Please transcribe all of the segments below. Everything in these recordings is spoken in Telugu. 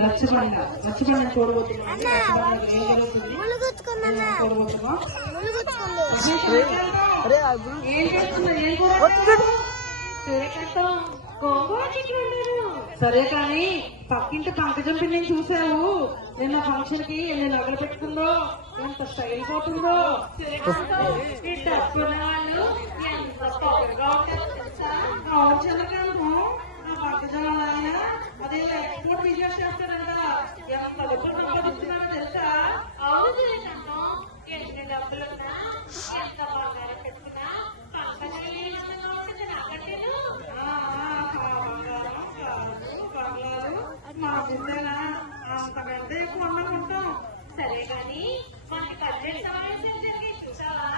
రచ్చబండ చూడబోతున్నాం. సరే కానీ పక్కింటి పంకజం పిల్లని చూసావు నిన్న ఫంక్షన్ కి ఎన్ని నగలు పెట్టుకుందో ఎంత స్టైల్ పోతుందో. చంద్రకాంతం పంకజం అదే ఎక్స్పోర్ట్ బిజినెస్ చేస్తారంట. ఎంత డబ్బులు సంపాదిస్తున్నారో తెలుసా? అవును ఎన్ని డబ్బులున్నా ఎంత బంగారం పెట్టుకున్నా బంగ్లాలు అంతకంటే ఎక్కువ అనుకుంటాం. సరే కానీ మనకి బడ్జెట్ సమావేశం జరిగి చూసావా?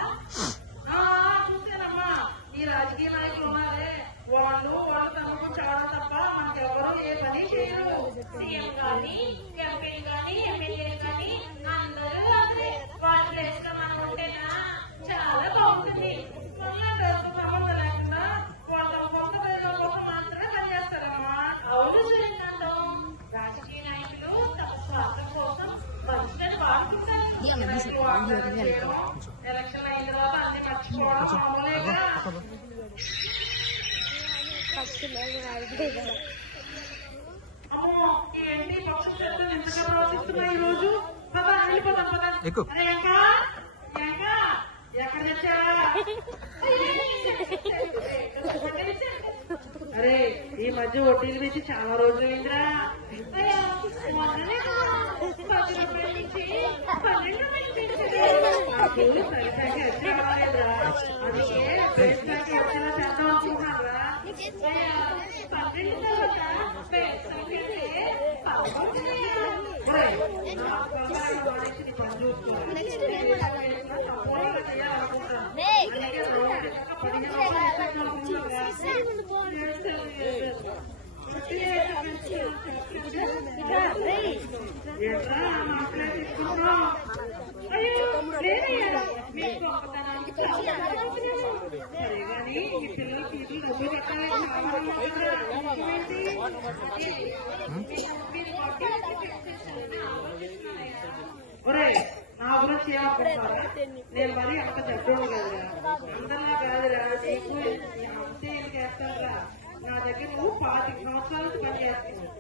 చూసానమ్మా. ఈ రాజకీయ నాయకులు ఉన్నారే వాళ్ళు తమకు చావడం తప్ప మనకెవరూ ఏ పని చేయరు. సీఎం గాని ఎంపీలు గాని ఎమ్మెల్యేలు గాని అందరూ అదే. వాళ్ళ ప్లేస్ లో మనం ఉంటేనా చాలా బాగుంటుంది. సంబంధం లేకుండా వాళ్ళ సొంత ప్రయోజనం కోసం మాత్రమే పనిచేస్తారమ్మా. అవును సూర్యకాంతం, రాజకీయ నాయకులు తమ స్వార్థం కోసం మనుషులను వాడుకుంటారు. ఎలక్షన్ అయిన తర్వాత అన్ని మర్చిపోవడం మామూలేగా. అమ్మో ఏంటి పక్షులు ఎంతగా ప్రవర్తిస్తున్నా ఈ రోజు? పదా వెళ్ళిపోతాం పదా. అరే ఎక్కడ తెచ్చా? అరే ఈ మధ్య వడ్డీలు పెట్టి చాలా రోజులు అయిందిరా. నా గురించి ఏమనుకుంటున్నారా? నేను మరి అంత చెడ్డోడు కదరా, అందరిలా కాదురా. నీకు అంతే చేస్తారా? నా దగ్గర నువ్వు 25 సంవత్సరాల నుంచి పని చేస్తున్నావు.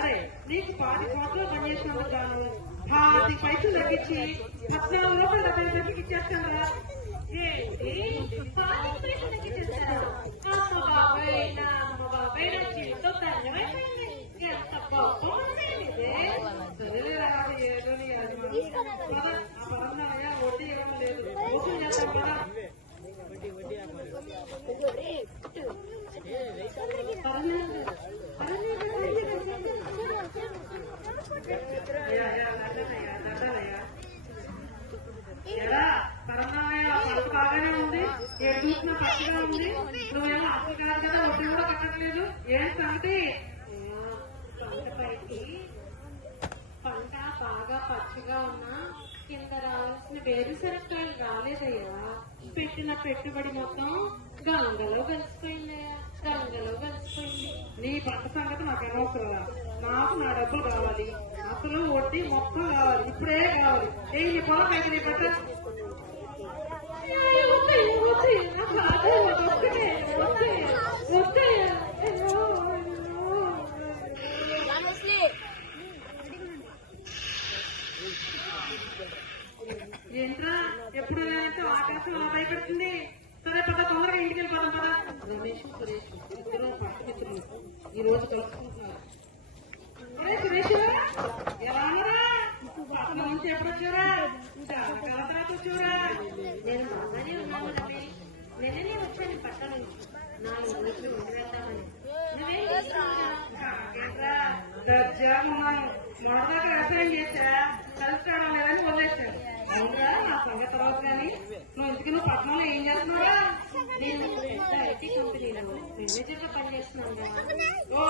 అరే నీకు 25 సంవత్సరాలు పనిచేసినందుకు గాను 25 పైసలు తగ్గించి 14 రూపాయలు 70 పైసలకి ఇచ్చేస్తారా? ఏంటి 25 పైసలు తగ్గించేస్తారా? అమ్మ బాబాయ్ నా జీవితం ధన్యమైపోయింది. ఎంత గొప్ప సరేలేరా ఏదో పదన్నయ్యా వడ్డీ ఇవ్వడం లేదు. వసూలు చేస్తాం కదా. బాగానే ఉంది, ఏడు చూసినా పచ్చిగా ఉంది. నువ్వేమో అసలు కాదు కదా, వడ్డీ కూడా కట్టట్లేదు. ఏం సంగతి? పంట బాగా పచ్చిగా ఉన్నా కింద రావాల్సిన వేరుశనక్కాయలు రాలేదయ్యా. పెట్టిన పెట్టుబడి మొత్తం గంగలో కలిసిపోయిందయ్యా, గంగలో కలిసిపోయింది. నీ పంట సంగతి నాకు అనవసరం. నాకు నా డబ్బులు కావాలి. అసలు వడ్డీ మొత్తం కావాలి, ఇప్పుడే కావాలి. నీ పొలం అయితే నీ పట్ట ఏంట్రా ఎప్పుడు ఆకాశం భయపెడుతుంది. సరే పద తొందరగా ఇంటికి వెళ్ళిపోతాం పదా. రమేష్ సురేష్ ఇద్దరు పట్టుమిత్రులు ఈ రోజు కలుసుకుంటున్నారు. సురేష్ ఎలా ఉన్నారా? పట్టణం నుంచి ఎప్పుడు వచ్చారా? చాలా కాలం తర్వాత వచ్చారా? నేను బాగానే ఉన్నాను రమేష్. నిన్ననే వచ్చాను పట్టణం నుంచి. 4 రోజులు ఉండివేద్దామని. దర్జాగా ఉన్నాను. మొదటిదాకా వ్యవసాయం చేశా, కలిసి రావడం లేదని వదిలేశాను. అవునా నా సంగతి తర్వాత కానీ నువ్వు ఇంటికి పట్టణంలో ఏం చేస్తున్నావా? నేను ఐటీ కంపెనీలో మేనేజర్ గా పనిచేస్తున్నాను. ఓ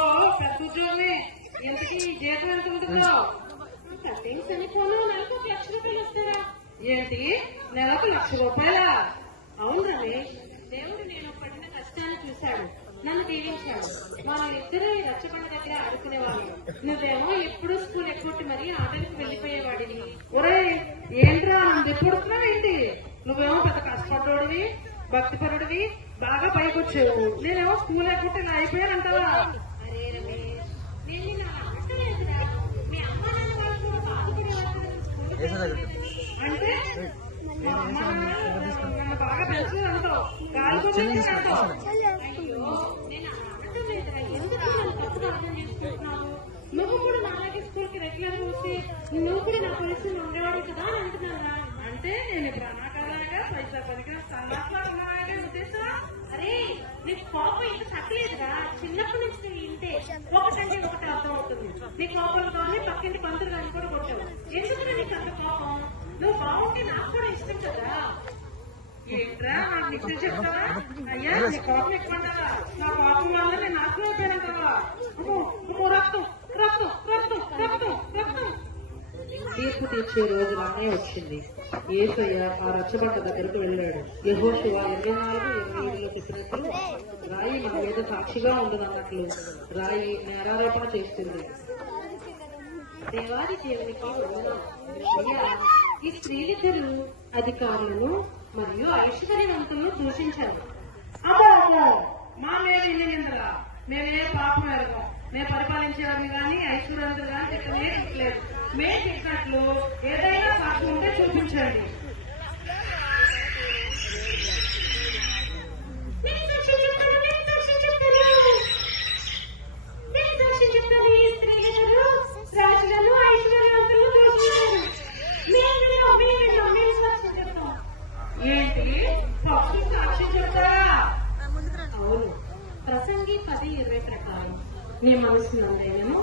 పెద్ద ఉద్యోగమే. ఇంటికి జీతం ఎంత ఉంటుందో? కటింగ్స్ అని పోను నెలకు 1 లక్ష రూపాయలు వస్తారా? ఏంటి నెలకు 1 లక్ష రూపాయలా? అవును రమేష్, దేవుడు నేను పడిన కష్టాన్ని చూశాడు. నన్ను దీవించాడు. వాళ్ళిద్దరూ రచ్చబండ దగ్గర ఆడుకునేవాళ్ళు. నువ్వేమో ఎప్పుడు స్కూల్ ఎక్కొట్టి మరీ ఆటలకు వెళ్లిపోయేవాడివి. ఒరే ఏంట్రా నన్ను ఎప్పుడుతున్నావు ఏంటి? నువ్వేమో పెద్ద కష్టపడ్డోడివి, భక్తిపరుడివి, బాగా పైకొచ్చావు. నేనేమో స్కూల్ ఎక్కొట్టి ఇలా అయిపోయానంటావా? అరే రమేష్, నేను నిన్ను అలా అనట్లేదురా. మీ అమ్మ నాన్న వాళ్ళు కూడా బాధపడేవాళ్ళు అంటే మా అమ్మ నన్ను బాగా పెంచుతుందంటావు, గాలిపోతుందంటావు. అయ్యో, నేను అలా అనటం లేదురా. ఎందుకు నన్ను తప్పుగా అర్థం చేసుకుంటున్నావు? నువ్వు కూడా నాలాగే స్కూల్ కి రెగ్యులర్ గా వస్తే నువ్వు కూడా నా పరిస్థితి ఉండేవాడు కదా అని అంటున్నారా? అంటే నేను ఇప్పుడు అనాకలాగా పైసా పనికి సన్నాసలా ఉన్నానే ఉద్దేశం. అరే నీకు కోపం ఇంకా తగ్గలేదురా. చిన్నప్పటి నుంచి నువ్వు ఇంతే, ఒకటంటే ఒకటి అర్థం అవుతుంది. నీ కోపంలో కానీ పక్కింటి పంతులు కానీ కూడా కొట్టావు. ఎందుకు నీకు అంత కోపం? నువ్వు బాగుంటే నాకు కూడా ఇష్టం కదా. ఏంట్రా నాకు నిత్యం చెప్తావా? అయ్యా నీ కోపం ఎక్కువంటావా? నా కోపం వల్ల నేను నాశనం అయిపోయానంటావా? రక్తం రక్తం రక్తం రక్తం రక్తం. తీర్పు తీర్చే రోజు రానే వచ్చింది. యేసయ్య ఆ రచ్చబండ దగ్గరకు వెళ్ళాడు. యెహోషువ 24:25లో చెప్పినట్లు రాయి మన మీద సాక్షిగా ఉండదన్నట్లు రాయి నేరారోపణ చేస్తుంది. దేవాది దేవునికి వందనాలు. అయ్యా, ఈ స్త్రీలిద్దరూ అధికారులను మరియు ఐశ్వర్యవంతులను దూషించారు. అమ్మో అమ్మో, మా మీద ఇన్ని నిందరా? మేమే పాపం ఎరగం. మేము పరిపాలించేవారిని కానీ ఐశ్వర్యంతులు కానీ తిట్టనే తిట్టలేదు. మేము చెప్పినట్లు ఏదైనా సాక్షి ఉంటే చూపించండి. రాజులను ఐశ్వర్యవంతులను దూషించారు. ఏంటి పక్షి సాక్షి చెప్తారా? అవును. ప్రసంగి 10:20 ప్రకారం నీ మనసు నందైనను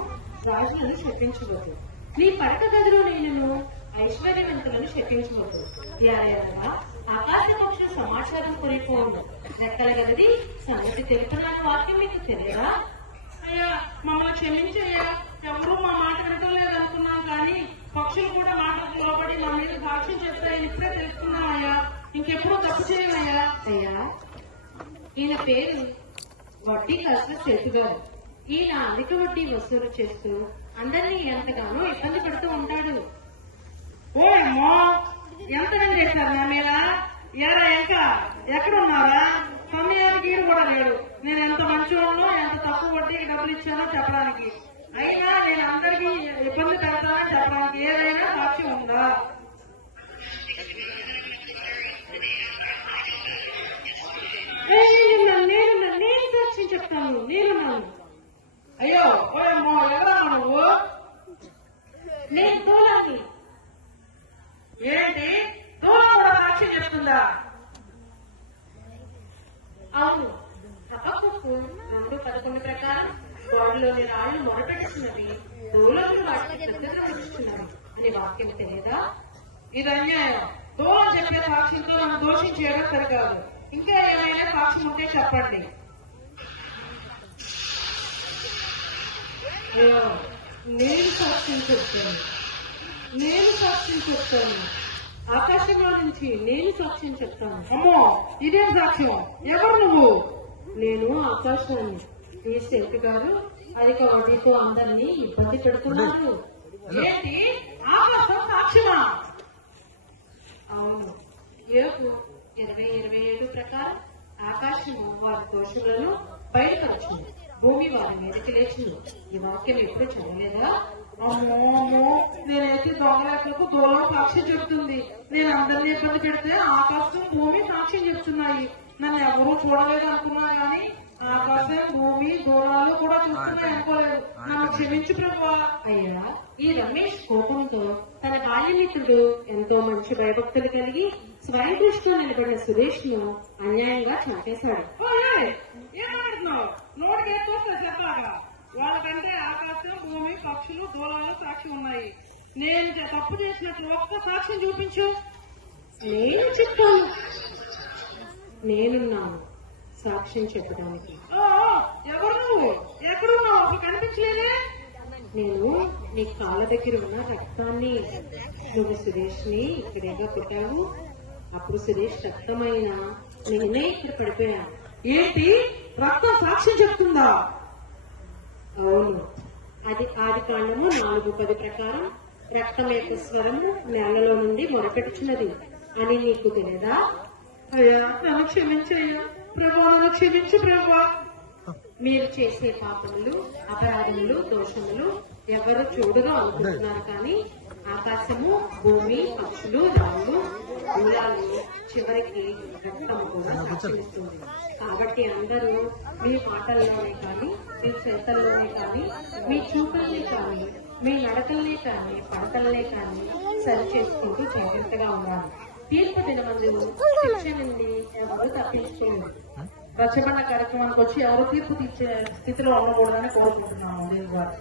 రాజులను శపించవద్దు, నీ పడక గదిలో నేను ఐశ్వర్యవంతులను శపించవద్దు. యారగా ఆకాశ పక్షుల సమాచారం కొనిపోను, రెక్కల గది సంగతి తెలుపుతున్న వాక్యం మీకు తెలియదా? అయ్యా మమ్మల్ని క్షమించయ్యా, ఎవరూ మా మాట వినటం లేదనుకున్నాం కానీ పక్షులు కూడా మాటకు లోబడి మా మీద సాక్ష్యం చెప్తాయని ఇప్పుడే తెలుసుకున్నామయ్యా. ఇంకెప్పుడు తప్పు చేయమయ్యా. అయ్యా, ఈయన పేరు వడ్డీ కాసిన సేతుగారు. ఈయన అధిక వడ్డీ వసూలు చేస్తూ అందరినీ ఎంతగానో ఇబ్బంది పడుతూ ఉంటాడు. ఓ అమ్మో, ఎంత చేశారు నా మీద? ఏరా ఇంకా ఎక్కడున్నారా? సమయానికి ఈడు కూడా లేడు. నేను ఎంత మంచివాళ్ళో, ఎంత తక్కువ వడ్డీకి డబ్బులు ఇచ్చానో చెప్పడానికి. అయినా నేను అందరికీ ఇబ్బంది పెడతానని చెప్పడానికి ఏదైనా సాక్షి ఉందా? నేను సాక్ష్యం చెప్తాను. నేనున్నాను. అయ్యో ఓయమ్మో, ఎవరా నువ్వు? నేను తోలాకి. ఏంటి తోలా కూడా సాక్షి చెప్తుందా? అవును. హబక్కూకు 2:11 ప్రకారం వాడిలోని రాళ్ళు మొరపెడుతున్నది, దూలకులు వాటికి దగ్గరగా వచ్చుతున్నది అని వాక్యం తెలియదా? ఇది అన్యాయం. తోలా చెప్పే సాక్షితో నన్ను దోషించేయడం సరికాదు. ఇంకా ఏమైనా సాక్ష్యం ఉంటే చెప్పండి. నేను సాక్ష్యం చెప్తాను. ఆకాశంలో నుంచి నేను సాక్ష్యం చెప్తాను. అమ్మో, ఇదేం సాక్ష్యం? ఎవరు నువ్వు? నేను ఆకాశాన్ని. ఈ సేటు గారు అధిక వడ్డీతో అందరినీ ఇబ్బంది పెడుతున్నారు. ఏంటి ఆకాశం సాక్ష్యమా? అవును. యోబు 20:27 ప్రకారం ఆకాశము వారి దోషులను బయటపరచును, భూమి వారి మీదకి లేచును. ఈ వాక్యం ఎప్పుడు చదవలేదా? అమ్మో అమ్మో, నేనైతే దొంగలకు దూరం సాక్ష్యం చెప్తుంది. నేను అందరినీ ఇబ్బంది పెడితే ఆకాశం భూమి సాక్ష్యం చెప్తున్నాయి. నన్ను ఎవరూ చూడలేదు అనుకున్నా గానీ ఆకాశం భూమి దూరాలు కూడా చూస్తున్నాయి అనుకోలేదు. నన్ను క్షమించు ప్రభువా. అయ్యా, ఈ రమేష్ కోపంతో తన బాల్యమిత్రుడు ఎంతో మంచి భయభక్తులు కలిగి స్వయం దృష్టిలో నిలబడిన సురేష్ ను అన్యాయంగా చంపేశాడు. ఏమాడుతున్నావు? నోటికి ఏకొస్తే చెప్పాగా. వాళ్ళకంటే ఆకాశం భూమి పక్షులు దూరాలు సాక్షి ఉన్నాయి. నేను తప్పు చేసినట్లు ఒక్క సాక్ష్యం చూపించు. నేను చెప్తాను. నేనున్నాను సాక్ష్యం చెప్పడానికి. ఎవరు నువ్వు? ఎక్కడున్నావు? అసలు కనిపించలేదే. నేను నీ కాళ్ళ దగ్గర ఉన్న రక్తాన్ని, నువ్వు సురేష్ ని ఇక్కడేగా కొట్టావు. అప్పుడు సురేష్ రక్తమైన నేనే ఇక్కడ పడిపోయాను. ఏంటి రక్తం సాక్ష్యం చెప్తుందా? అవును, అది ఆది కాండము 4:10 ప్రకారం రక్తం యొక్క స్వరము నేలలో నుండి మొరపెట్టుచున్నది అని నీకు తెలియదా? అయ్యా నన్ను క్షమించయ్యా ప్రభా, నన్ను క్షమించు ప్రభా. మీరు చేసే పాపములు, అపరాధములు, దోషములు ఎవరు చూడరు అనుకుంటున్నారు, కానీ ఆకాశము, భూమి, పక్షులు, రాళ్ళు, దూరాలు, చివరికి రక్తము కూడా సాక్షిస్తుంది. కాబట్టి అందరూ మీ మాటల్లోనే కానీ, మీ చేతల్లోనే కానీ, మీ చూపుల్ని కానీ, మీ నడకల్ని కానీ, పడకల్నే కానీ సరి చేసుకుంటూ జాగ్రత్తగా ఉండాలి. తీర్పు దినమందు శిక్ష నుండి ఎవరు తప్పించుకోలేదు. రచన కార్యక్రమానికి వచ్చి ఎవరు తీర్పు తీర్చే స్థితిలో ఉండకూడదని కోరుకుంటున్నాము దేవుడు గారు.